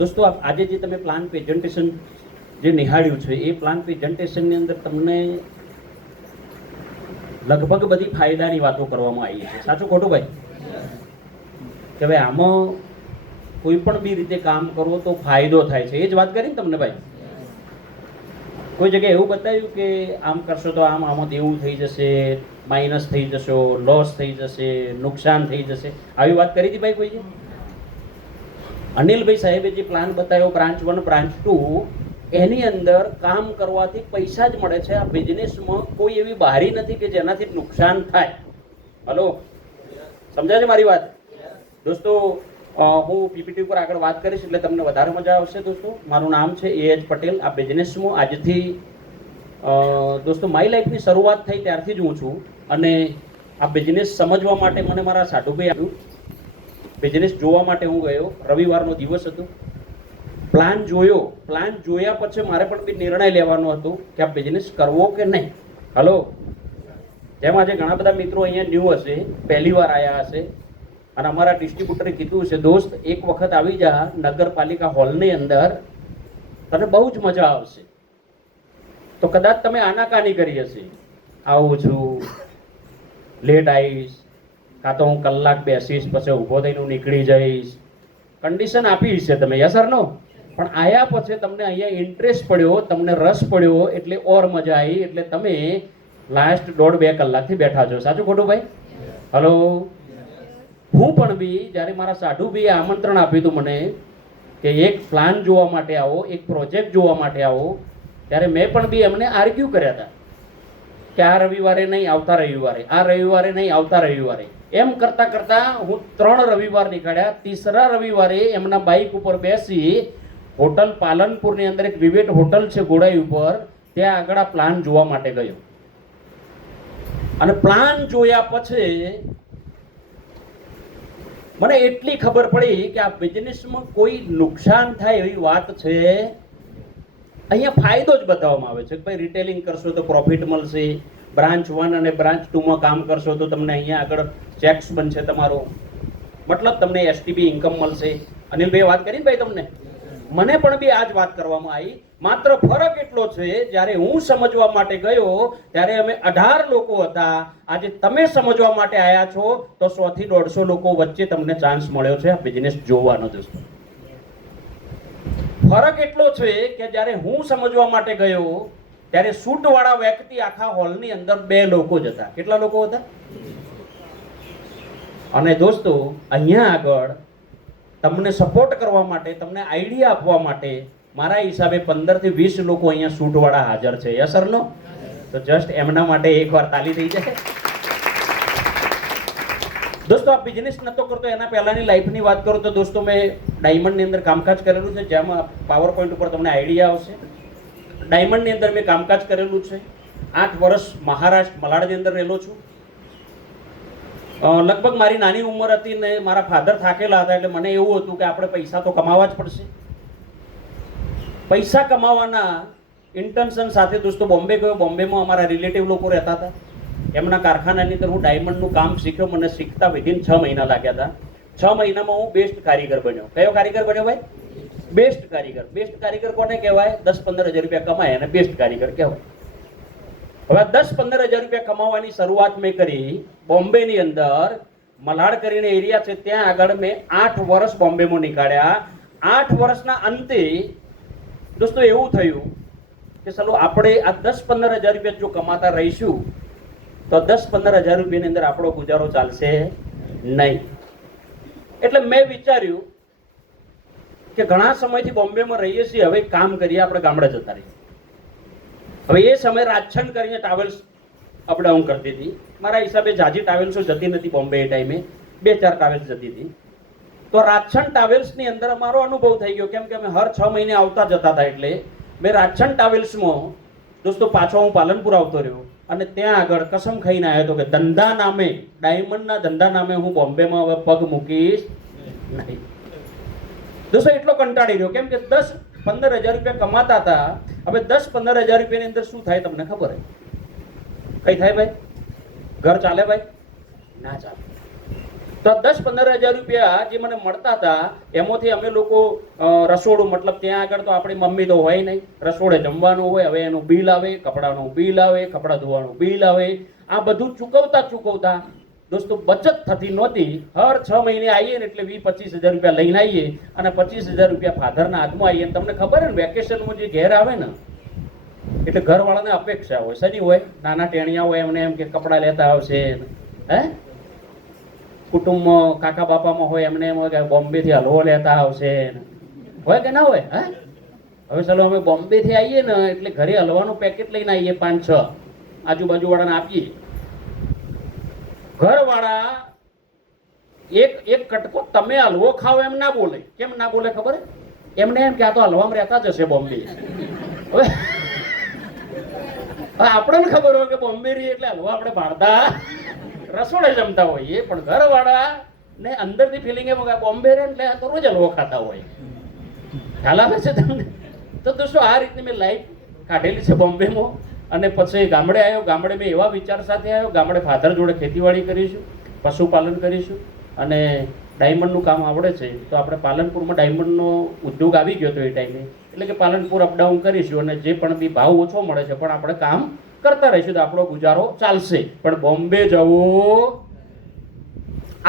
દોસ્તો આજે જે તમે પ્લાન પ્રેઝન્ટેશન જે નિહાળ્યું છે એ પ્લાન પ્રેઝન્ટેશનની અંદર તમને લગભગ બધી ફાયદાની વાતો કરવામાં આવી છે. સાચું ખોટું ભાઈ? કે ભાઈ આમાં કોઈ પણ બી રીતે કામ કરો તો ફાયદો થાય છે, એ જ વાત કરી ને તમને ભાઈ. કોઈ જગ્યાએ એવું બતાવ્યું કે આમ કરશો તો આમાં એવું થઈ જશે, માઇનસ થઈ જશો, લોસ થઈ જશે, નુકસાન થઈ જશે, આવી વાત કરી હતી ભાઈ કોઈ? અનિલભાઈ સાહેબે જે પ્લાન બતાવ્યો બ્રાન્ચ 1 બ્રાન્ચ 2, એની અંદર કામ કરવાથી પૈસા જ મળે છે. આ બિઝનેસમાં કોઈ એવી બારી નથી કે જેનાથી નુકસાન થાય. હલો, સમજાય છે મારી વાત? દોસ્તો હું પીપીટી ઉપર આગળ વાત કરીશ એટલે તમને વધારે મજા આવશે. દોસ્તો મારું નામ છે A.H. પટેલ. આ બિઝનેસમાં આજથી દોસ્તો મારી લાઈફની શરૂઆત થઈ ત્યારથી જ હું છું, અને આ બિઝનેસ સમજવા માટે મને મારા સાધુભાઈ આવ્યું. બિઝનેસ જોવા માટે હું ગયો. રવિવારનો દિવસ હતો. પ્લાન જોયો. પ્લાન જોયા પછી મારે પણ બી નિર્ણય લેવાનો હતો કે આ બિઝનેસ કરવો કે નહીં. હલો, જેમ આજે ઘણા બધા મિત્રો અહીંયા ન્યૂ હશે, પહેલી વાર આવ્યા હશે, અને અમારા ડિસ્ટ્રીબ્યુટરે કીધું છે દોસ્ત એક વખત આવી જા નગરપાલિકા હોલની અંદર, તને બહુ જ મજા આવશે. તો કદાચ તમે આનાકાની કરી હશે, આવું છું, લેટ આવીશ, કાં તો હું કલાક બેસીશ પછી ઊભો થઈને હું નીકળી જઈશ, કન્ડિશન આપી છે તમે, યસ સર નો? પણ આયા પછી તમને અહીંયા ઇન્ટરેસ્ટ પડ્યો, તમને રસ પડ્યો, એટલે ઓર મજા આવી, એટલે તમે લાસ્ટ 1.5-2 કલાકથી બેઠા છો. સાચું ખોટું ભાઈ? હલો, હું પણ બી જ્યારે મારા સાધુભાઈએ આમંત્રણ આપ્યું હતું મને કે એક પ્લાન જોવા માટે આવો, એક પ્રોજેક્ટ જોવા માટે આવો, ત્યારે મેં પણ બી એમને આર્ગ્યુ કર્યા હતા કે આ રવિવારે નહીં, આવતા રવિવારે, આ રવિવારે નહીં, આવતા રવિવારે. એમ કરતા કરતા હું 3 રવિવાર નીકળ્યા. 3રા રવિવારે એમના બાઇક ઉપર બેસી હોટલ પાલનપુરની અંદર એક વિવેટ હોટલ છે ગોડાઈ ઉપર, ત્યાં આગળ આ પ્લાન જોવા માટે ગયો. અને પ્લાન જોયા પછી મને એટલી ખબર પડી કે આ બિઝનેસમાં કોઈ નુકસાન થાય એવી વાત છે. અહીંયા ફાયદો જ બતાવવામાં આવે છે કે ભાઈ રિટેલિંગ કરશો તો પ્રોફિટ મળશે, બ્રાન્ચ 1 અને બ્રાન્ચ 2માં કામ કરશો તો તમને અહીંયા આગળ ચેક્સ બનશે તમારો, મતલબ તમને એસટીબી ઇન્કમ મળશે. અનિલભાઈ વાત કરી ભાઈ તમને, મને પણ બી આ જ વાત કરવામાં આવી. માત્ર ફરક એટલો છે, જ્યારે હું સમજવા માટે ગયો ત્યારે અમે 18 લોકો હતા. આજે તમે સમજવા માટે આવ્યા છો તો 100 થી 150 લોકો વચ્ચે તમને ચાન્સ મળ્યો છે આ બિઝનેસ જોવાનો. દોસ્તો ફરક એટલો છે કે જ્યારે હું સમજવા માટે ગયો ત્યારે સૂટ વાળા વ્યક્તિ આખા હોલની અંદર 2 લોકો જ હતા. કેટલા લોકો હતા? અને દોસ્તો અહીંયા આગળ તમને સપોર્ટ કરવા માટે, તમને આઈડિયા આપવા માટે મારા હિસાબે 15 થી 20 લોકો અહીંયા સૂટ વાળા હાજર છે. યસ સર નો? તો જસ્ટ એમના માટે એકવાર તાલી થઈ જાય. દોસ્તો આ બિઝનેસ નતો કરતો એના પહેલાની લાઈફની વાત કરું તો દોસ્તો મેં ડાયમંડની અંદર કામકાજ કરેલું છે, જેમાં પાવર પોઈન્ટ ઉપર તમને આઈડિયા આવશે. ડાયમંડની અંદર મેં કામકાજ કરેલું છે. 8 વર્ષ મહારાષ્ટ્ર મલાડની અંદર રહેલો છું. લગભગ મારી નાની ઉંમર હતી ને મારા ફાધર થાકેલા હતા, એટલે મને એવું હતું કે આપણે પૈસા તો કમાવા જ પડશે. પૈસા કમાવાના ઇન્ટેન્શન સાથે દોસ્તો બોમ્બે ગયો. બોમ્બેમાં અમારા રિલેટિવ લોકો રહેતા હતા. એમના કારખાનાની અંદર હું ડાયમંડનું કામ શીખ્યો. મને શીખતા વિધિન 6 મહિના લાગ્યા હતા. 6 મહિનામાં હું બેસ્ટ કારીગર બન્યો. કયો કારીગર બન્યો ભાઈ? બેસ્ટ કારીગર. બેસ્ટ કારીગર કોને કહેવાય? 10-15 હજાર રૂપિયા કમાય અને બેસ્ટ કારીગર કહેવાય. હવે 10-15 હજાર રૂપિયા કમાવાની શરૂઆત મેં કરી બોમ્બેની અંદર. મલાડ કરીને એરિયા છે ત્યાં આગળ મેં 8 વર્ષ બોમ્બેમાં નીકાળ્યા. 8 વર્ષના અંતે દોસ્તો એવું થયું કે ચલો આપણે આ 10-15 હજાર રૂપિયા જો કમાતા રહીશું તો 10-15 હજાર રૂપિયાની અંદર આપણો ગુજારો ચાલશે નહીં. એટલે મેં વિચાર્યું કે ઘણા સમયથી બોમ્બેમાં રહીએ છીએ, હવે કામ કરીએ, આપણે ગામડે જતા રહીએ. હવે એ સમય રાજછન કરીને ટ્રાવેલ્સ અપડાઉન કરતી હતી. મારા હિસાબે જાજી ટ્રાવેલ્સો જતી નથી બોમ્બે એ ટાઈમે, 2-4 ટ્રાવેલ્સ જતી હતી. તો રાજછન ટ્રાવેલ્સની અંદર અમારો અનુભવ થઈ ગયો, કેમ કે અમે હર 6 મહિને આવતા જતા હતા. એટલે મેં રાજછન ટ્રાવેલ્સમાં દોસ્તો પાછો હું પાલનપુર આવતો રહ્યો, અને ત્યાં આગળ કસમ ખાઈને આવ્યો હતો કે ધંધા નામે, ડાયમંડના ધંધા નામે હું બોમ્બેમાં હવે પગ મૂકીશ નહીં. દોસ્તો એટલો કંટાળી રહ્યો, કેમ કે 10-15 હજાર રૂપિયા કમાતા હતા. હવે 10-15 હજાર રૂપિયાની અંદર શું થાય તમને ખબર? કઈ થાય ભાઈ? ઘર ચાલે ભાઈ? ના ચાલે. તો 10-15 હજાર રૂપિયા જે મને મળતા હતા એમાંથી અમે લોકો રસોડું, મતલબ ત્યાં આગળ તો આપણી મમ્મી તો હોય નહીં, રસોડે જમવાનું હોય, હવે એનું બિલ આવે, કપડાનું બિલ આવે, કપડાં ધોવાનું બિલ આવે, આ બધું ચૂકવતા દોસ્તો બચત થતી નહોતી. હર 6 મહિને આવીએ ને એટલે 20-25 હજાર રૂપિયા લઈને આવીએ અને 25 હજાર રૂપિયા ફાધરના હાથમાં આવીએ. તમને ખબર ને વેકેશનમાં જે ઘેર આવે ને એટલે ઘરવાળાને અપેક્ષા હોય, સજી હોય, નાના ટેણિયા હોય એમને એમ કે કપડાં લેતા આવશે, હે, કુટુંબમાં કાકા બાપામાં હોય એમને એમ હોય કે બોમ્બેથી હલવો લેતા આવશે, હોય કે ના હોય? હે, હવે ચાલો અમે બોમ્બેથી આવીએ ને એટલે ઘરે હલવાનું પેકેટ લઈને આવીએ, 5-6 આજુબાજુવાળાને આપીએ. ઘરવાળા એક કટકો તમે હલવો ખાઓ એમ ના બોલે. કેમ ના બોલે ખબર? એમને એમ કે આ તો હલવામાં રહેતા જ હશે બોમ્બે. હવે આપણને ખબર હોય કે બોમ્બે રહી એટલે હલવા આપણે ભાડતા રસોડે જમતા હોઈએ, પણ ઘરવાળા ને અંદરથી ફિલિંગ એમ કે બોમ્બે રહે એટલે તો રોજ હલવો ખાતા હોય. ખ્યાલ આવે છે તમને? તો દોસ્તો આ રીતની મેં લાઈફ કાઢેલી છે બોમ્બેમાં. અને પછી ગામડે આવ્યો. ગામડે મેં એવા વિચાર સાથે આવ્યો, ગામડે ફાધર જોડે ખેતીવાડી કરીશું, પશુપાલન કરીશું અને ડાયમંડનું કામ આવડે છે તો આપણે પાલનપુરમાં ડાયમંડનો ઉદ્યોગ આવી ગયો હતો એ ટાઈમે, એટલે કે પાલનપુર અપડાઉન કરીશું અને જે પણ બી ભાવ ઓછો મળે છે પણ આપણે કામ કરતા રહીશું તો આપણો ગુજારો ચાલશે. પણ બોમ્બે જવું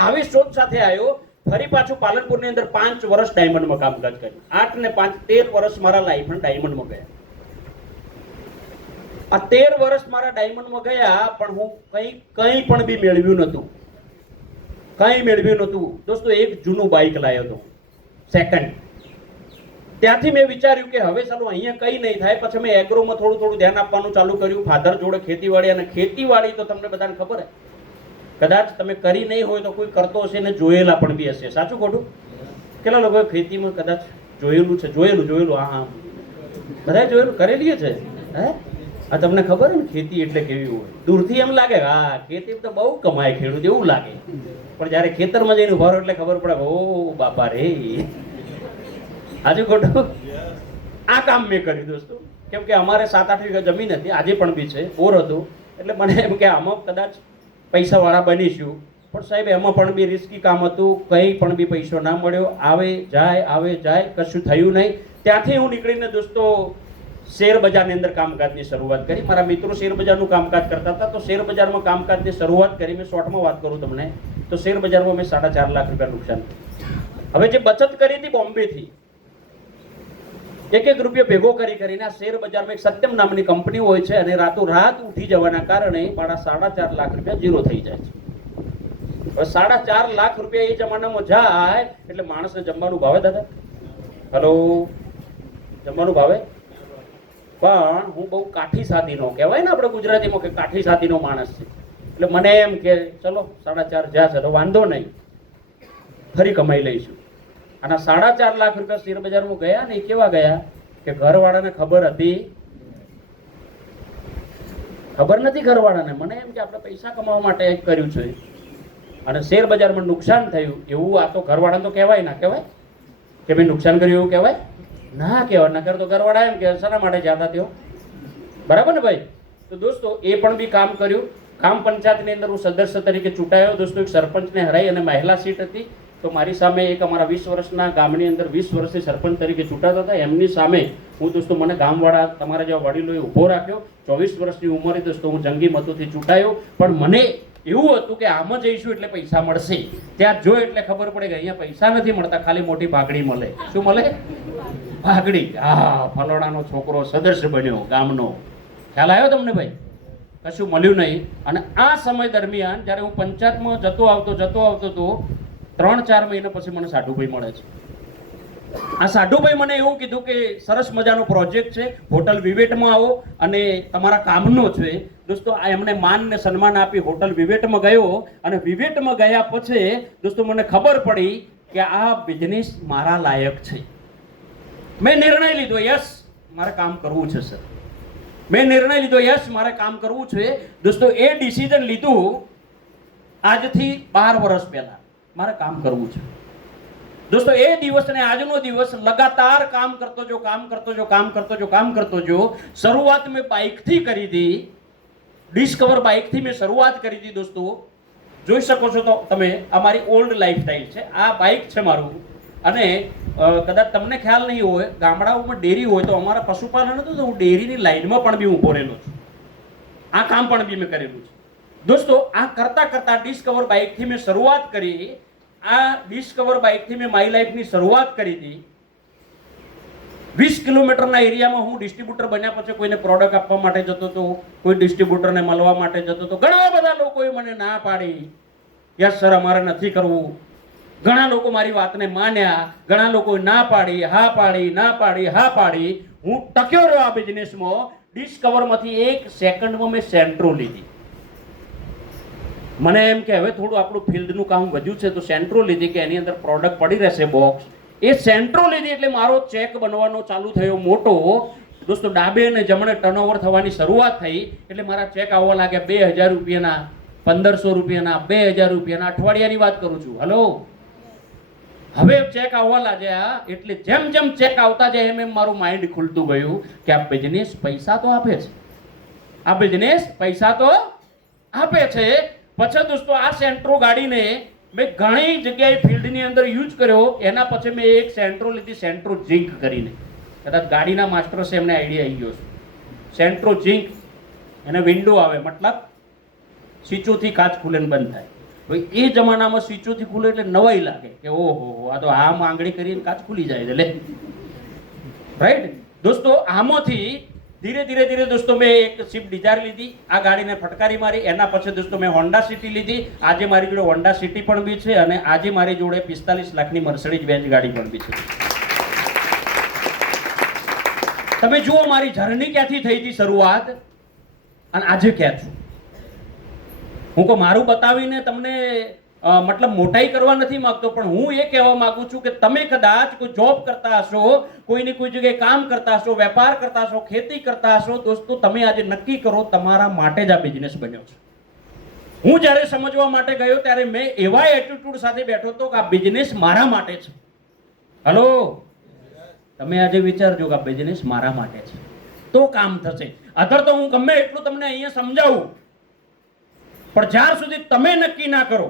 આવી સોચ સાથે આવ્યો. ફરી પાછું પાલનપુરની અંદર 5 વર્ષ ડાયમંડમાં કામકાજ કર્યું. 8 ને 5 13 વર્ષ મારા લાઈફના ડાયમંડમાં ગયા. આ 13 વર્ષ મારા ડાયમંડમાં ગયા પણ હું કંઈ પણ બી મેળવ્યું નહોતું. કંઈ મેળવ્યું નહોતું દોસ્તો. એક જૂનું બાઇક લાવ્યો હતો, સેકન્ડ. ત્યાંથી મેં વિચાર્યું કે હવે ચાલો અહીંયા કંઈ નહીં થાય. પછી મેં એગ્રોમાં થોડું ધ્યાન આપવાનું ચાલુ કર્યું. ફાધર જોડે ખેતીવાડી, અને ખેતીવાડી તો તમને બધાને ખબર હે, કદાચ તમે કરી નહીં હોય તો કોઈ કરતો હશે ને જોયેલા પણ બી હશે. સાચું ખોટું? કેટલા લોકો ખેતીમાં કદાચ જોયેલું છે? જોયેલું. હા, બધા જોયેલું, કરેલી છે. હે, આ તમને ખબર ને ખેતી એટલે કેવી હોય? દૂરથી એમ લાગે હા ખેતી તો બહુ કમાય ખેડૂત એવું લાગે, પણ જ્યારે ખેતરમાં જઈને ઉભા રહો એટલે ખબર પડે ઓ બાપા રે. આજે ખોટું? આ કામ મેં કર્યું દોસ્તો. કેમ કે અમારે 7-8 વીઘા જમીન હતી, આજે પણ બી છે, બોર હતું. એટલે મને એમ કે આમાં કદાચ પૈસાવાળા બનીશું, પણ સાહેબ એમાં પણ બી રિસ્કી કામ હતું. કંઈ પણ બી પૈસો ના મળ્યો. આવે જાય કશું થયું નહીં. ત્યાંથી હું નીકળીને દોસ્તો શેર બજારની અંદર કામકાજની શરૂઆત કરી. મારા મિત્રો શેર બજારનું કામકાજ કરતા હતા તો શેર બજારમાં કામકાજની શરૂઆત કરી. મેં શોર્ટમાં વાત કરું તમને તો શેર બજારમાં મેં 4.5 લાખ રૂપિયા નુકસાન. હવે જે બચત કરી હતી બોમ્બેથી, એક રૂપિયો ભેગો કરીને આ શેર બજારમાં એક સત્યમ નામની કંપની હોય છે અને રાતોરાત ઉઠી જવાના કારણે મારા 4.5 લાખ રૂપિયા ઝીરો થઈ જાય છે. હવે 4.5 લાખ રૂપિયા એ જમાનામાં જાય એટલે માણસને જમવાનું ભાવે? દાદા હલો, જમવાનું ભાવે? પણ હું બહુ કાઠી સાદીનો કહેવાય ને આપણે ગુજરાતીમાં કે કાઠી સાદીનો માણસ છે. એટલે મને એમ કે ચલો 4.5 જ્યાં છે તો વાંધો નહીં, ફરી કમાઈ લઈશું. અને 4.5 લાખ રૂપિયા શેર બજારમાં ગયા ને, કેવા ગયા કે ઘરવાળાને ખબર હતી? ખબર નથી ઘરવાળાને. મને એમ કે આપણે પૈસા કમાવા માટે એક કર્યું છે અને શેર બજારમાં નુકસાન થયું. એવું આ તો ઘરવાળાને તો કહેવાય ના કહેવાય કે મેં નુકસાન કર્યું? એવું કહેવાય ના કહેવાય. નકર તો ઘરવાળા એમ કે શાના માટે જતા થયો? બરાબર ને ભાઈ? તો દોસ્તો એ પણ બી કામ કર્યું. ગ્રામ પંચાયતની અંદર હું સદસ્ય તરીકે ચૂંટાયો દોસ્તો. એક સરપંચને હરાઈ અને મહિલા સીટ હતી તો મારી સામે એક અમારા 20 વર્ષના ગામની અંદર 20 વર્ષથી સરપંચ તરીકે ચૂંટાતા હતા. એમની સામે હું દોસ્તો, મને ગામવાળા તમારા જેવા વડીલોએ ઊભો રાખ્યો. 24 વર્ષની ઉંમરે દોસ્તો હું જંગી મતોથી ચૂંટાયો. પણ મને એવું હતું કે આમાં જઈશું એટલે પૈસા મળશે. ત્યાં જો એટલે ખબર પડે કે અહીંયા પૈસા નથી મળતા, ખાલી મોટી ભાગડી મળે. શું મળે? ભાગડી. હા, ફલોડાનો છોકરો સદસ્ય બન્યો ગામનો. ખ્યાલ આવ્યો તમને ભાઈ? કશું મળ્યું નહીં. અને આ સમય દરમિયાન જ્યારે હું પંચાયતમાં જતો આવતો તો 3-4 મહિના પછી મને સાઢુભાઈ મળે છે. આ સાઢુભાઈ મને એવું કીધું કે સરસ મજાનો પ્રોજેક્ટ છે, હોટલ વિવેટમાં આવો અને તમારા કામનો છે. દોસ્તો એમને માન ને સન્માન આપી હોટલ વિવેટમાં ગયો અને વિવેટમાં ગયા પછી દોસ્તો મને ખબર પડી કે આ બિઝનેસ મારા લાયક છે. મેં નિર્ણય લીધો, યસ મારે કામ કરવું છે સર. મેં નિર્ણય લીધો, યસ મારે કામ કરવું છે. દોસ્તો એ ડિસિઝન લીધું આજથી 12 વર્ષ પહેલા. મારે કામ કરવું છે દોસ્તો. એ દિવસ ને આજનો દિવસ લગાતાર કામ કરતો જો. શરૂઆત મેં બાઇકથી કરી હતી, ડિસ્કવર બાઇકથી મેં શરૂઆત કરી હતી દોસ્તો. જોઈ શકો છો તો તમે, આ મારી ઓલ્ડ લાઈફસ્ટાઈલ છે, આ બાઇક છે મારું. અને કદાચ તમને ખ્યાલ નહીં હોય, ગામડાઓમાં ડેરી હોય તો અમારા પશુપાલન હતું તો હું ડેરીની લાઈનમાં પણ બી ઊભો રહેલો છું. આ કામ પણ બી મેં કરેલું છે. દોસ્તો, આ કરતા કરતા ડિસ્કવર બાઇકથી મેં શરૂઆત કરી. આ ડિસ્કવર બાઇકથી મેં મારી લાઈફની શરૂઆત કરી હતી. 20 કિલોમીટરના એરિયામાં હું ડિસ્ટ્રીબ્યુટર બન્યા પછી કોઈને પ્રોડક્ટ આપવા માટે જતો હતો, કોઈ ડિસ્ટ્રીબ્યુટરને મળવા માટે જતો હતો. ઘણા બધા લોકોએ મને ના પાડી, યસ સર અમારે નથી કરવું. ઘણા લોકો મારી વાતને માન્યા, ઘણા લોકોએ ના પાડી, હા પાડી, ના પાડી, હા પાડી. હું ટક્યો રહ્યો આ બિઝનેસમાં. ડિસ્કવરમાંથી 1 સેકન્ડમાં મેં સેન્ટ્રો લીધી. મને એમ કે હવે થોડું આપણું ફિલ્ડનું કામ વધ્યું છે તો સેન્ટ્રો લીધી, કે એની અંદર પ્રોડક્ટ પડી રહેશે બોક્સ. એ સેન્ટ્રો લીધી એટલે મારો ચેક બનવાનો ચાલુ થયો મોટો. દોસ્તો, ડાબે અને જમણે ટર્નઓવર થવાની શરૂઆત થઈ એટલે મારા ચેક આવવા લાગ્યા 2000 રૂપિયાના, 1500 રૂપિયાના, 2000 રૂપિયાના. અઠવાડિયાની વાત કરું છું. હલો, હવે ચેક આવવા લાગ્યા એટલે જેમ જેમ ચેક આવતા જાય એમ મારું માઇન્ડ ખુલતું ગયું કે આ બિઝનેસ પૈસા તો આપે છે, આ બિઝનેસ પૈસા તો આપે છે. પછી દોસ્તો, આ સેન્ટ્રો ગાડીને મેં ઘણી જગ્યાએ ફિલ્ડની અંદર યુઝ કર્યો. એના પછી મેં એક સેન્ટ્રો લીધી, સેન્ટ્રો ઝિંક કરીને. કદાચ ગાડીના માસ્ટર છે એમને આઈડિયા આવી ગયો છે. સેન્ટ્રો ઝિંક, એને વિન્ડો આવે, મતલબ સ્વિચોથી કાચ ખુલે ને બંધ થાય. ભાઈ એ જમાનામાં સ્વિચોથી ખુલે એટલે નવાઈ લાગે કે ઓહો, આ તો આમ આંગળી કરીને કાચ ખુલી જાય છે લે, રાઈટ. દોસ્તો, આમાંથી ધીરે ધીરે ધીરે દોસ્તો મેં એક સ્વિફ્ટ ડિઝાયર લીધી, આ ગાડીને ફટકારી મારી. એના પછી દોસ્તો મેં હોન્ડા સિટી લીધી. આજે મારી જોડે હોન્ડા સિટી પણ બી છે અને આજે મારી જોડે 45 લાખની મર્સિડીઝ બેન્ઝ ગાડી પણ બી છે. તમે જુઓ મારી જર્ની ક્યાંથી થઈ હતી શરૂઆત અને આજે ક્યાં છું. હું કોઈ મારું બતાવીને તમને મતલબ મોટાઈ કરવા નથી માંગતો, પણ હું એ કહેવા માંગુ છું કે તમે કદાચ કોઈ જોબ કરતા હશો, કોઈની કોઈ જગ્યાએ કામ કરતા હશો, વેપાર કરતા હશો, ખેતી કરતા હશો. દોસ્તો, તમે આજે નક્કી કરો તમારા માટે જ આ બિઝનેસ બન્યો છે. હું જ્યારે સમજવા માટે ગયો ત્યારે મેં એવા એટીટ્યુડ સાથે બેઠો હતો કે આ બિઝનેસ મારા માટે છે. હલો, તમે આજે વિચારજો કે આ બિઝનેસ મારા માટે છે તો કામ થશે. અધર તો હું ગમે એટલું તમને અહીંયા સમજાવું, પણ જ્યાર સુધી તમે નક્કી ના કરો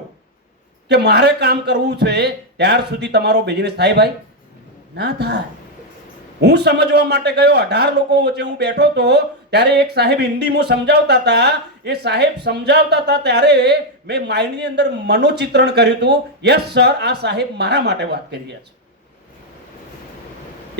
કે મારે કામ કરવું છે ત્યાર સુધી તમારો બિઝનેસ થાય ભાઈ? ના થાય. હું સમજવા માટે ગયો, 18 લોકો વચ્ચે હું બેઠો હતો ત્યારે એક સાહેબ હિન્દીમાં સમજાવતા હતા. એ સાહેબ સમજાવતા હતા ત્યારે મેં માઇન્ડની અંદર મનોચિત્રણ કર્યું હતું, યસ સર, આ સાહેબ મારા માટે વાત કરી રહ્યા છે.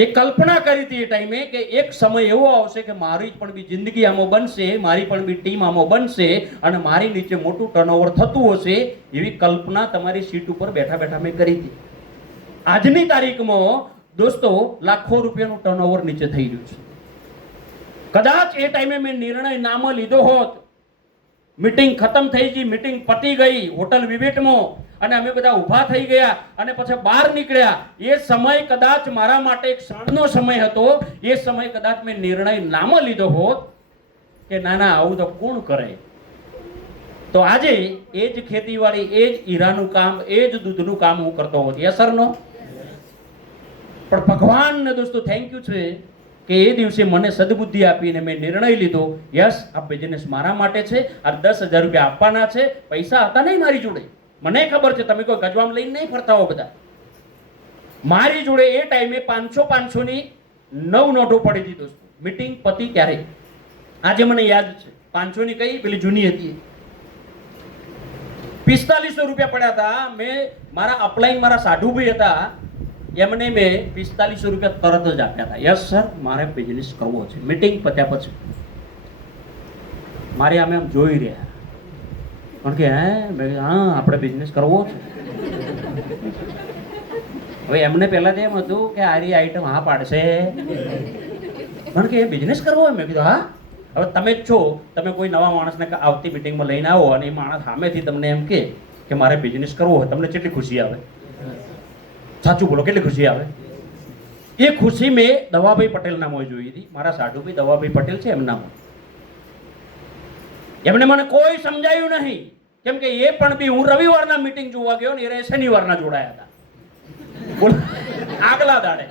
એ કલ્પના કરી હતી એ ટાઈમે કે એક સમય એવો આવશે કે મારી પણ બી જિંદગી આમાં બનશે, મારી પણ બી ટીમ આમાં બનશે અને મારી નીચે મોટું ટર્નઓવર થતું હશે. એવી કલ્પના તમારી સીટ ઉપર બેઠા બેઠા મેં કરી હતી. આજની તારીખમાં દોસ્તો લાખો રૂપિયાનું ટર્નઓવર નીચે થઈ રહ્યું છે. કદાચ એ ટાઈમે મેં નિર્ણય નામ લીધો હોત, મીટિંગ ખતમ થઈ ગઈ, મીટિંગ પતી ગઈ હોટલ વિવેટમાં અને અમે બધા ઊભા થઈ ગયા અને પછી બહાર નીકળ્યા. એ સમય કદાચ મારા માટે એક ક્ષણનો સમય હતો. એ સમય કદાચ મેં નિર્ણય નામ લીધો હોત કે ના ના આવું તો કોણ કરે, તો આજે એ જ ખેતીવાડી, એ જ હીરાનું કામ, એ જ દૂધનું કામ હું કરતો હોત. યસ સર નો? પણ ભગવાનને દોસ્તો થેન્ક યુ છે કે એ દિવસે મને સદબુદ્ધિ આપીને મેં નિર્ણય લીધો, યસ આ બિઝનેસ મારા માટે છે. આ 10,000 રૂપિયા આપવાના છે. પૈસા હતા નહીં મારી જોડે, મને ખબર છે. તમે કોઈ ગજવામ લઈને નહીં ફરતા હો બધા. મારી જોડે એ ટાઈમે 500 ની 9 નોટો પડી હતી દોસ્તો. મીટિંગ પતી ત્યારે આજે મને યાદ છે. 500 ની કઈ પેલી જૂની હતી, 4500 રૂપિયા પડ્યા હતા. મેં મારા અપલાઈન મારા સાઢુભાઈ હતા, એમને મેં 4500 રૂપિયા તરત જ આપ્યા હતા. યસ સર, મારે બિઝનેસ કરવો છે. મીટિંગ પત્યા પછી મારે આમ જોઈ રહ્યા, કારણ કે હા આપણે બિઝનેસ કરવો છે. હવે એમને પહેલા તો એમ હતું કે આરી આઈટમ હા પાડશે, કારણ કે એ બિઝનેસ કરવો હોય. મેં કીધું હા. હવે તમે જ છો, તમે કોઈ નવા માણસને આવતી મીટિંગમાં લઈને આવો અને એ માણસ સામેથી તમને એમ કે મારે બિઝનેસ કરવો હોય, તમને કેટલી ખુશી આવે? સાચું બોલો, કેટલી ખુશી આવે? એ ખુશી મેં દવાભાઈ પટેલના મોં જોઈ હતી. મારા સાઢુભાઈ દવાભાઈ પટેલ છે એમના મોં. એમને મને કોઈ સમજાયું નહીં, કેમ કે એ પણ બી હું રવિવારના મીટિંગ જોવા ગયો ને એ શનિવારના જોડાયા હતા. બોલો, આગલા દાડે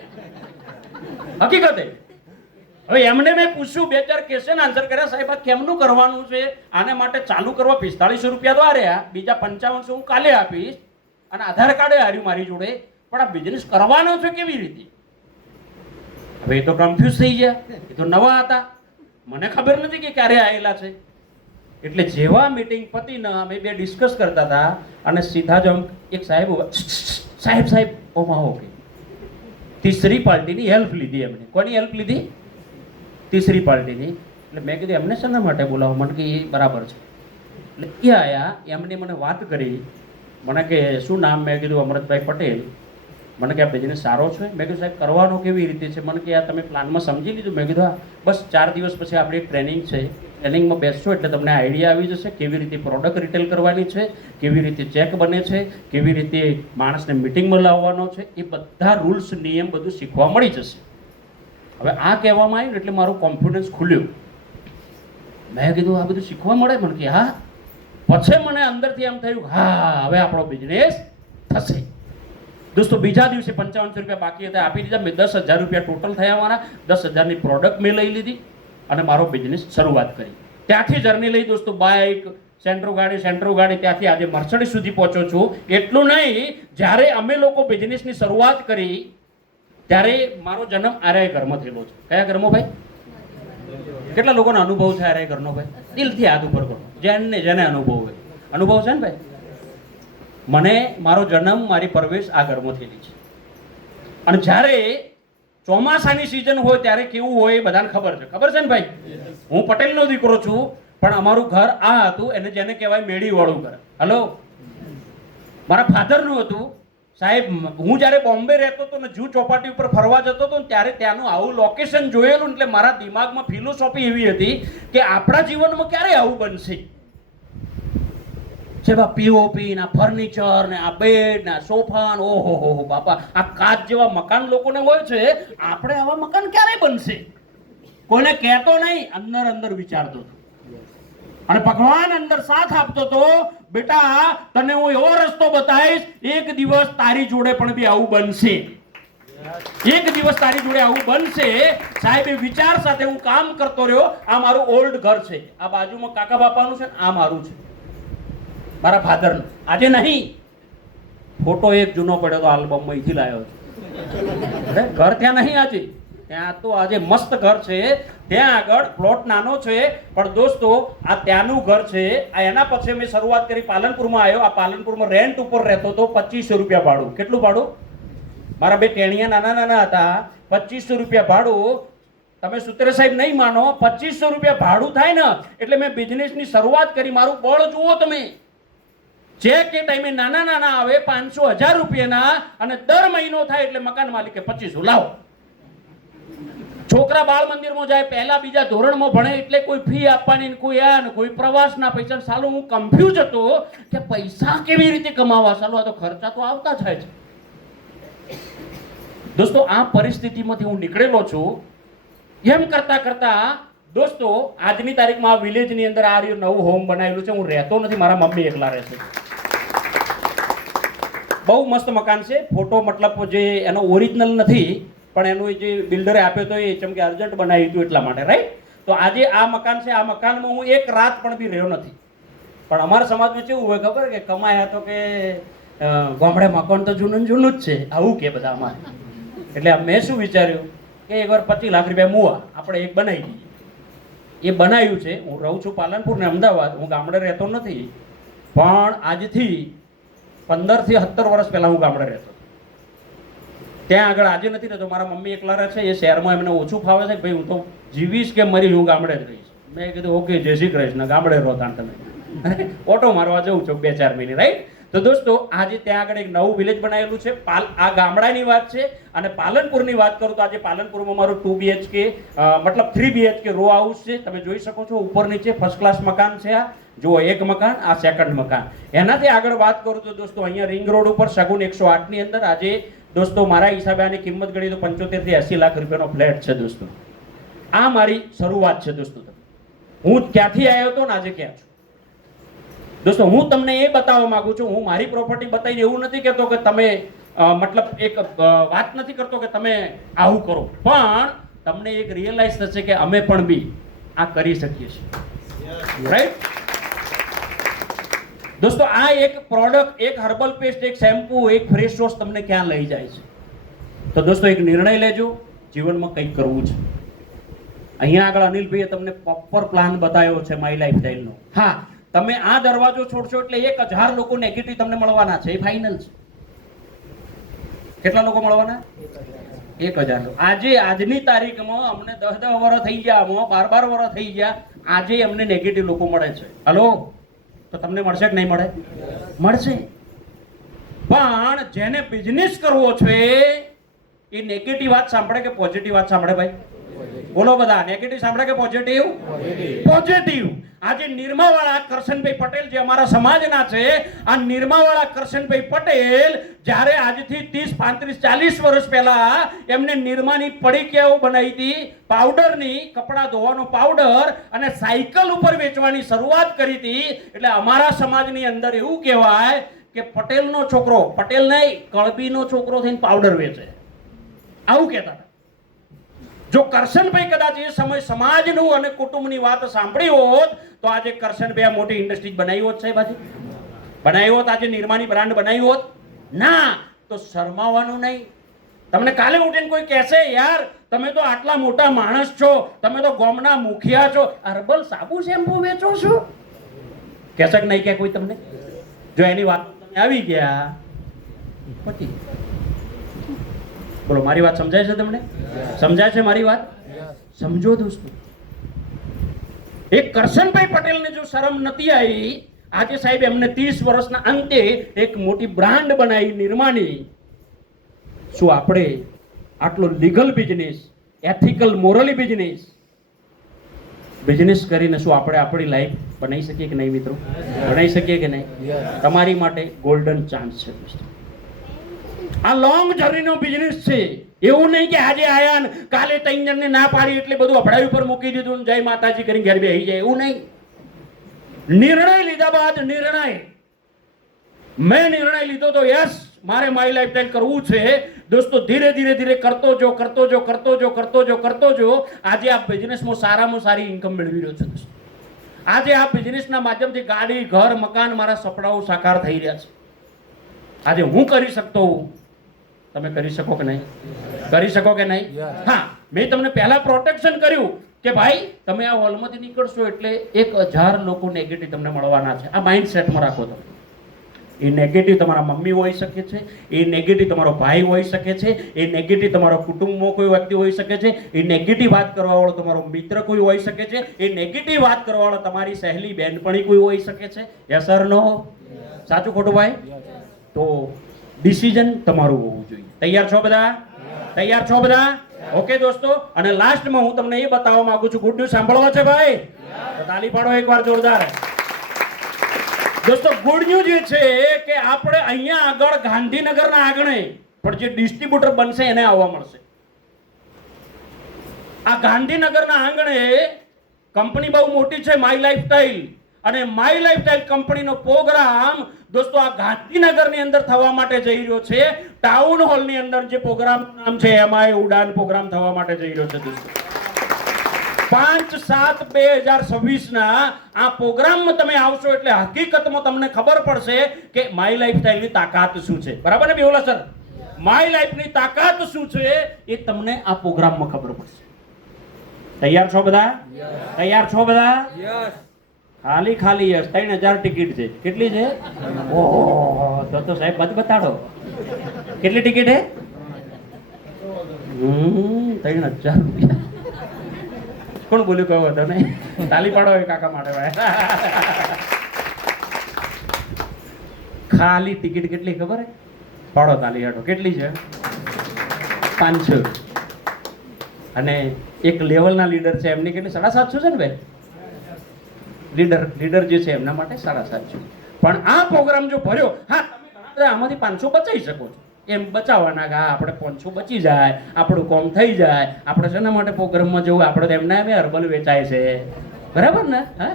હકીકતે. હવે એમને મેં પૂછ્યું, 2-4 ક્વેશ્ચન આન્સર કર્યા, સાહેબ આ કેમનું કરવાનું છે, આને માટે ચાલુ કરવા 4500 રૂપિયા તો આ રહ્યા, બીજા 5500 હું કાલે આપીશ, અને આધાર કાર્ડ હાર્યું મારી જોડે, પણ આ બિઝનેસ કરવાનો છે કેવી રીતે? હવે એ તો કન્ફ્યુઝ થઈ ગયા, એ તો નવા હતા, મને ખબર નથી કે ક્યારે આવેલા છે. એટલે જેવા મીટિંગ પતીને અમે બે ડિસ્કસ કરતા હતા, અને સીધા જ એક સાહેબ સાહેબ ઓમાં ઓકે, તીસરી પાર્ટીની હેલ્પ લીધી એમને. કોની હેલ્પ લીધી? તીસરી પાર્ટીની. એટલે મેં કીધું એમને શેના માટે બોલાવો? મને કે એ બરાબર છે. એટલે એ આયા, એમને મને વાત કરી, મને કે શું નામ? મેં કીધું અમૃતભાઈ પટેલ. મને કે આ બિઝનેસ સારો છે? મેં કીધું સાહેબ કરવાનો કેવી રીતે છે? મને કે આ તમે પ્લાનમાં સમજી લીધું? મેં કીધું હા, બસ 4 દિવસ પછી આપણી ટ્રેનિંગ છે, ટ્રેનિંગમાં બેસશો એટલે તમને આઈડિયા આવી જશે કેવી રીતે પ્રોડક્ટ રિટેલ કરવાની છે, કેવી રીતે ચેક બને છે, કેવી રીતે માણસને મિટિંગમાં લાવવાનો છે, એ બધા રૂલ્સ નિયમ બધું શીખવા મળી જશે. હવે આ કહેવામાં આવ્યું એટલે મારું કોન્ફિડન્સ ખુલ્યું. મેં કીધું આ બધું શીખવા મળે? મને કે હા. પછી મને અંદરથી એમ થયું હા હવે આપણો બિઝનેસ થશે. દોસ્તો બીજા દિવસે 5500 રૂપિયા બાકી હતા, આપી દીધા. મેં 10,000 રૂપિયા ટોટલ થયા મારા. 10,000ની પ્રોડક્ટ મેં લઈ લીધી અને મારો બિઝનેસ શરૂઆત કરી. ત્યાંથી જર્ની લઈ દોસ્તો, બાઇક, સેન્ટ્રો ગાડી, ત્યાંથી આજે મર્સિડીઝ સુધી પહોંચ્યો છું. એટલું નહીં, જ્યારે અમે લોકો બિઝનેસની શરૂઆત કરી ત્યારે મારો જન્મ આર્ય ઘરમાં થયેલો છે. કયા ઘરમાં ભાઈ? કેટલા લોકોનો અનુભવ છે આર્ય ઘરનો ભાઈ? દિલથી હાથ ઉપર કરો, જેને અનુભવ હોય. અનુભવ છે ને ભાઈ? મને મારો જન્મ, મારી પરવેશ આ ઘરમાં થયેલી છે. અને જ્યારે ચોમાસાની સિઝન હોય ત્યારે કેવું હોય એ બધાને ખબર છે. ખબર છે ને ભાઈ? હું પટેલનો દીકરો છું, પણ અમારું ઘર આ હતું, એને જેને કહેવાય મેડીવાળું ઘર. હલો, મારા ફાધરનું હતું. સાહેબ હું જ્યારે બોમ્બે રહેતો હતો ને જૂ ચોપાટી ઉપર ફરવા જતો હતો ત્યારે ત્યાંનું આવું લોકેશન જોયેલું, એટલે મારા દિમાગમાં ફિલોસોફી એવી હતી કે આપણા જીવનમાં ક્યારે આવું બનશે. જેવા પીઓપી ના ફર્નિચર ને આ બેડ ને સોફા, ઓહો હો બાપા, આ કાચ જેવા મકાન લોકોને હોય છે, આપણે આવા મકાન ક્યારે બનશે? કોઈને કહેતો નહીં, અંદર અંદર વિચારતો હતો. અને ભગવાન અંદર સાથ આપતો હતો, બેટા તને હું એવો રસ્તો બતાવીશ, એક દિવસ તારી જોડે પણ બી આવું બનશે. એક દિવસ તારી જોડે આવું બનશે. સાહેબ એ વિચાર સાથે હું કામ કરતો રહ્યો. આ મારું ઓલ્ડ ઘર છે, આ બાજુમાં કાકા બાપાનું છે, આ મારું છે, મારા ફાધરનું. આજે નહીં, ફોટો એક જૂનો પડ્યો તો આલ્બમમાં અહીંથી લાવ્યો છું. ઘર ત્યાં નહીં આજે, ત્યાં તો આજે મસ્ત ઘર છે. ત્યાં આગળ પ્લોટ નાનો છે, પણ દોસ્તો આ ત્યાંનું ઘર છે. આ એના પછી મેં શરૂઆત કરી, પાલનપુરમાં આવ્યો. આ પાલનપુરમાં રેન્ટ ઉપર રહેતો હતો, 2500 રૂપિયા ભાડું. કેટલું ભાડું? મારા બે ટેણિયા નાના નાના હતા, 2500 રૂપિયા ભાડું. તમે સુત્રે સાહેબ નહીં માનો, 2500 રૂપિયા ભાડું થાય ને એટલે મેં બિઝનેસની શરૂઆત કરી. મારું બળ જુઓ તમે. ચેક એ ટાઈમે નાના નાના આવે, 500-1000 રૂપિયાના, અને દર મહિનો થાય એટલે મકાન માલિકે 2500 લાવો. છોકરા બાળ મંદિરમાં જાય, પહેલા બીજા ધોરણમાં ભણે, એટલે કોઈ ફી આપવાની, કોઈ આ ને કોઈ પ્રવાસના પૈસા. સાલું હું કન્ફ્યુઝ હતો કે પૈસા કેવી રીતે કમાવા. સાલું આ તો ખર્ચા તો આવતા થાય છે. દોસ્તો આ પરિસ્થિતિમાંથી હું નીકળેલો છું. એમ કરતા કરતા દોસ્તો આજની તારીખમાં આ વિલેજની અંદર આ રહ્યું નવું હોમ બનાવેલું છે. હું રહેતો નથી, મારા મમ્મી એકલા રહે છે. બહુ મસ્ત મકાન છે. ફોટો મતલબ જે એનો ઓરિજિનલ નથી, પણ એનું જે બિલ્ડરે આપ્યો તો એ ચમ કે અર્જન્ટ બનાવી દીધું એટલા માટે, રાઈટ? તો આજે આ મકાન છે. આ મકાનમાં હું એક રાત પણ બી રહ્યો નથી. પણ અમારા સમાજમાં કેવું હોય ખબર કે કમાયા તો કે ગામડે મકાન તો જૂનું જૂનું જ છે, આવું કે બધા અમારે. એટલે મેં શું વિચાર્યું કે એકવાર 25 લાખ રૂપિયા મુવા આપણે એક બનાવી દઈએ. એ બનાવ્યું છે. હું રહું છું પાલનપુર ને અમદાવાદ, હું ગામડે રહેતો નથી. પણ આજથી 15 થી 17 વર્ષ પહેલા હું ગામડે રહેતો. ત્યાં આગળ આજે નથી રહેતો. મારા મમ્મી એકલા રહે છે. એ શહેરમાં એમને ઓછું ફાવે છે. ભાઈ હું તો જીવીશ કે મરીશ, હું ગામડે જ રહીશ. મેં કીધું ઓકે, જય શ્રી કૃષ્ણ, ગામડે રહો તાણ તમે. ઓટો મારવા જવું છું 2-4 મિનિટ, રાઈટ? તો દોસ્તો આજે ત્યાં આગળ એક નવું વિલેજ બનાવેલું છે. આ ગામડાની વાત છે. અને પાલનપુરની વાત કરું તો આજે પાલનપુરમાં મારું 2 BHK મતલબ 3 BHK રો હાઉસ છે. તમે જોઈ શકો છો ઉપર નીચે ફર્સ્ટ ક્લાસ મકાન છે. આ જુઓ, એક મકાન, આ સેકન્ડ મકાન. એનાથી આગળ વાત કરું તો દોસ્તો અહીંયા રિંગ રોડ ઉપર સગુન 108 ની અંદર આજે દોસ્તો મારા હિસાબે આની કિંમત ગણી તો 75 થી 80 લાખ રૂપિયાનો ફ્લેટ છે દોસ્તો. આ મારી શરૂઆત છે દોસ્તો. હું ક્યાંથી આવ્યો હતો ને આજે ક્યાં છું દોસ્તો. હું તમને એ બતાવવા માંગુ છું, હું મારી પ્રોપર્ટી બતાવીને એવું નથી કહેતો કે તમે મતલબ એક વાત નથી કરતો કે તમે આવું કરો, પણ તમને એક રિયલાઇઝ થશે કે અમે પણ બી આ કરી શકીએ છીએ. રાઈટ દોસ્તો, આ એક પ્રોડક્ટ, એક હર્બલ પેસ્ટ, એક શેમ્પુ, એક ફેસ વોશ તમને ક્યાં લઈ જાય છે? તો દોસ્તો એક નિર્ણય લેજો, જીવનમાં કંઈક કરવું છે. અહીંયા આગળ અનિલભાઈએ તમને પ્રોપર પ્લાન બતાવ્યો છે માય લાઈફસ્ટાઈલનો. હા, તમે આ દરવાજો છોડશો એટલે 1000 લોકો નેગેટિવ તમને મળવાના છે, એ ફાઇનલ છે. કેટલા લોકો મળવાના? 1000 લોકો. આજની તારીખમાં અમને 10 વર્ષ થઈ ગયા, 12 વર્ષ થઈ ગયા, આજે અમને નેગેટિવ લોકો મળે છે. હલો, તો તમને મળશે કે નહીં મળે? મળશે. પણ જેને બિઝનેસ કરવો છે એ નેગેટિવ વાત સાંભળે કે પોઝિટિવ વાત સાંભળે? ભાઈ બોલો બધા, નેગેટિવ સાંભળે કે પોઝિટિવ? પોઝિટિવ. આજે નિરમાવાળા કરશનભાઈ પટેલ જે અમારા સમાજના છે, આ નિરમાવાળા કરશનભાઈ પટેલ જ્યારે આજથી 30, 35, 40 વર્ષ પહેલા એમને નિરમાની પડીકીઓ બનાવી હતી, પાવડરની, કપડા ધોવાનો પાવડર, અને સાયકલ ઉપર વેચવાની શરૂઆત કરી હતી. એટલે અમારા સમાજની અંદર એવું કહેવાય કે પટેલનો છોકરો, પટેલ નહીં, કળબીનો છોકરો થઈને પાવડર વેચે, આવું કહેતા હતા. જો કરશનભાઈ કદાચ એ સમય સમાજનું અને કુટુંબની વાત સાંભળી હોત તો આજે કરશનભાઈ આ મોટી ઇન્ડસ્ટ્રી બનાવી હોત. સાહેબ આજે બનાવી હોત, આજે નિરમાની બ્રાન્ડ બનાવી હોત? ના. તો શરમાવાનું નહીં. તમને કાલે ઉઠીને કોઈ કહેશે, યાર તમે તો આટલા મોટા માણસ છો, તમે તો ગામના મુખિયા છો, હર્બલ સાબુ શેમ્પુ વેચો છો, કહેશે કે નહીં? કે કોઈ તમને જો એની વાત તમે આવી ગયા પછી બોલો, મારી વાત સમજાય છે તમને? સમજાય છે મારી વાત? સમજો દોસ્તો, એક કરશનભાઈ પટેલને જો શરમ નથી આવી, આજે સાહેબ એમને 30 વર્ષના અંતે એક મોટી બ્રાન્ડ બનાવી નિર્માની. શું આપણે આટલો લીગલ બિઝનેસ, એથિકલ મોરલી બિઝનેસ કરીને શું આપણે આપણી લાઈફ બનાવી શકીએ કે નહીં મિત્રો? બનાવી શકીએ કે નહીં? તમારી માટે ગોલ્ડન ચાન્સ છે દોસ્તો. આ લોંગ જર્નીનો બિઝનેસ છે. એવું નહીં કે આજે આયા ને કાલે 3 જણને ના પાડી એટલે બધું અભડાવી ઉપર મૂકી દીધું, જય માતાજી કરીને ઘેર બેસી જાય, એવું નહીં. નિર્ણય લીધા બાદ મેં નિર્ણય લીધો તો યસ, મારે માય લાઈફસ્ટાઈલ કરવું છે. દોસ્તો ધીરે ધીરે કરતો જો આજે આ બિઝનેસમાં સારામાં સારી ઇન્કમ મેળવી રહ્યો છું. આજે આ બિઝનેસના માધ્યમથી ગાડી, ઘર, મકાન, મારા સપનાઓ સાકાર થઈ રહ્યા છે. આજે હું કરી શકતો હું, તમે કરી શકો કે નહીં? કરી શકો કે નહીં? હા, મેં તમને પહેલા પ્રોટેક્શન કર્યું કે ભાઈ તમે આ હોલમાંથી નીકળશો એટલે 1000 લોકો નેગેટિવ તમને મળવાના છે. આ માઇન્ડ સેટમાં રાખો. તમે એ નેગેટિવ તમારા મમ્મી હોઈ શકે છે, એ નેગેટિવ તમારો ભાઈ હોઈ શકે છે, એ નેગેટિવ તમારો કુટુંબમાં કોઈ વ્યક્તિ હોઈ શકે છે, એ નેગેટિવ વાત કરવાવાળો તમારો મિત્ર કોઈ હોઈ શકે છે, એ નેગેટિવ વાત કરવાવાળો તમારી સહેલી બહેનપણી કોઈ હોઈ શકે છે. યસ ઓર નો? સાચું ખોટું ભાઈ? તો ડિસિઝન તમારું હોવું જોઈએ. તૈયાર છો બધા? તૈયાર છો બધા? ઓકે દોસ્તો, અને લાસ્ટમાં હું તમને એ બતાવવા માંગુ છું, ગુડ ન્યૂઝ સાંભળવા છે ભાઈ? તો તાલી પાડો એકવાર જોરદાર. દોસ્તો ગુડ ન્યૂઝ એ છે કે આપણે અહીંયા આગળ ગાંધીનગરના આંગણે પણ જે ડિસ્ટ્રીબ્યુટર બનશે એને આવવા મળશે. આ ગાંધીનગરના આંગણે કંપની બહુ મોટી છે, માય લાઈફસ્ટાઈલ, અને માય લાઈફસ્ટાઈલ કંપનીનો પ્રોગ્રામ દોસ્તો આ ગાંધીનગરની અંદર થવા માટે જઈ રહ્યો છે. ટાઉન હોલની અંદર જે પ્રોગ્રામ નામ છે એમાં ઉડાન પ્રોગ્રામ થવા માટે જઈ રહ્યો છે દોસ્તો. 5/7/2026 ના આ પ્રોગ્રામમાં તમે આવશો એટલે હકીકતમાં તમને ખબર પડશે કે માય લાઈફસ્ટાઈલની તાકાત શું છે. બરાબર ને બેવલા સર? માય લાઈફની તાકાત શું છે એ તમને આ પ્રોગ્રામમાં ખબર પડશે. તૈયાર છો બધા? તૈયાર છો બધા? ખાલી યસ. 3000 ટિકિટ છે. કેટલી છે? ઓહો, તો સાહેબ બતાડો કેટલી ટિકિટ છે? 3000 રૂપિયા. કોણ બોલ્યું? કહો હતો નહીં? તાલી પાડો એ કાકા માટે ભાઈ. ખાલી ટિકિટ કેટલી ખબર હે? પાડો તાલી હાટો. કેટલી છે? 500. અને એક લેવલના લીડર છે એમની કેટલી? 750 છે ને ભાઈ? લીડર જે છે એમના માટે 750. પણ આ પ્રોગ્રામ જો ભર્યો, હા તમે ઘણા બધા આમાંથી 500 બચાવી શકો છો. એમ બચાવવાના કે આપણે 500 બચી જાય, આપણું કામ થઈ જાય. આપણે શેના માટે પ્રોગ્રામમાં જવું? આપણે તો એમના એમ હર્બલ વેચાય છે, બરાબર ને? હા,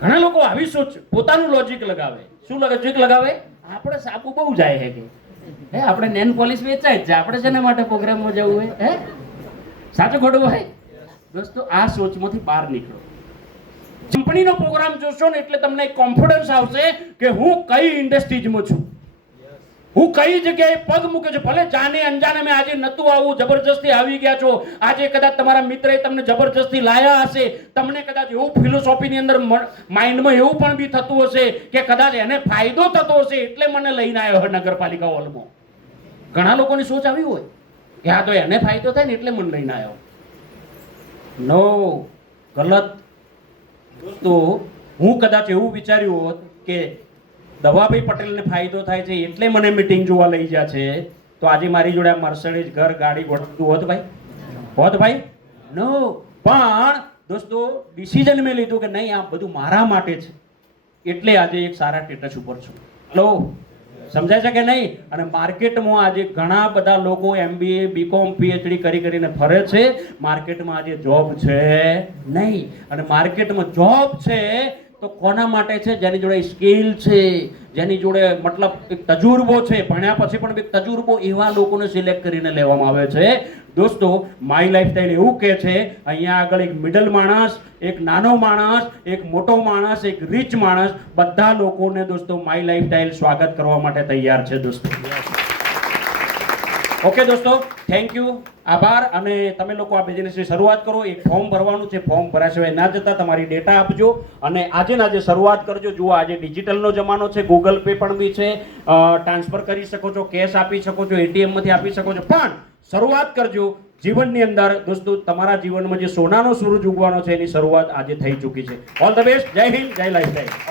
ઘણા લોકો આવી સોચ પોતાનું લોજિક લગાવે. શું લોજિક લગાવે? આપણે સાબુ બહુ જાય છે કે આપણે નેન પોલિશ વેચાય જ છે, આપણે શેના માટે પ્રોગ્રામમાં જવું હોય? હે સાચું ખોટું ભાઈ? દોસ્તો આ સોચમાંથી બહાર નીકળો. કંપનીનો પ્રોગ્રામ જોશો ને એટલે તમને કોન્ફિડન્સ આવશે કે હું કઈ ઇન્ડસ્ટ્રીઝમાં છું, હું કઈ જગ્યાએ પગ મૂકે છે. ભલે જાણે અંજાને મેં આજે નતું આવું, જબરજસ્તી આવી ગયા છો. આજે કદાચ તમારા મિત્રએ તમને જબરજસ્તી લાયા હશે. તમને કદાચ એવું ફિલોસોફીની અંદર માઇન્ડમાં એવું પણ બી થતું હશે કે કદાચ એને ફાયદો થતો હશે એટલે મને લઈને આવ્યો હોય નગરપાલિકા હોલમાં. ઘણા લોકોની સોચ આવી હોય કે આ તો એને ફાયદો થાય ને એટલે મને લઈને આવ્યો. નો, ગલત. દોસ્તો હું કદાચ એવું વિચાર્યું હોત કે દવાભાઈ પટેલને ફાયદો થાય છે એટલે મને મીટિંગ જોવા લઈ ગયા છે, તો આજે મારી જોડે આ મર્સિડીઝ ઘર ગાડી ગોઠવતું હોત ભાઈ? હોત ભાઈ? નો. પણ દોસ્તો ડિસિઝન મેં લીધું કે નહીં, આ બધું મારા માટે છે એટલે આજે એક સારા સ્ટેટસ ઉપર છું. હલો, સમજાય છે કે નહીં? અને માર્કેટમાં આજે ઘણા બધા લોકો MBA BCom PhD કરીને ફરે છે. માર્કેટમાં આજે જોબ છે નહીં. અને માર્કેટમાં જોબ છે તો કોના માટે છે? જેની જોડે સ્કિલ છે, જેની જોડે મતલબ એક તજુર્બો છે, ભણ્યા પછી પણ એક તજુર્બો, એવા લોકોને સિલેક્ટ કરીને લેવામાં આવે છે. દોસ્તો માય લાઈફસ્ટાઈલ એવું કહે છે, અહીંયા આગળ એક મિડલ માણસ, એક નાનો માણસ, એક મોટો માણસ, એક રીચ માણસ, બધા લોકોને દોસ્તો માય લાઈફસ્ટાઈલ સ્વાગત કરવા માટે તૈયાર છે દોસ્તો. ઓકે દોસ્તો, થેન્ક યુ, આભાર. અને તમે લોકો આ બિઝનેસની શરૂઆત કરો. એક ફોર્મ ભરવાનું છે, ફોર્મ ભર્યા સિવાય ના જતા, તમારી ડેટા આપજો અને આજે ને આજે શરૂઆત કરજો. જુઓ આજે ડિજિટલનો જમાનો છે, ગૂગલ પે પણ બી છે, ટ્રાન્સફર કરી શકો છો, કેશ આપી શકો છો, ATM માંથી આપી શકો છો, પણ શરૂઆત કરજો. જીવનની અંદર દોસ્તો તમારા જીવનમાં જે સોનાનો સૂરજ ઉગવાનો છે એની શરૂઆત આજે થઈ ચૂકી છે. All the best. જય હિન્દ, જય લાઈફસ્ટાઈલ.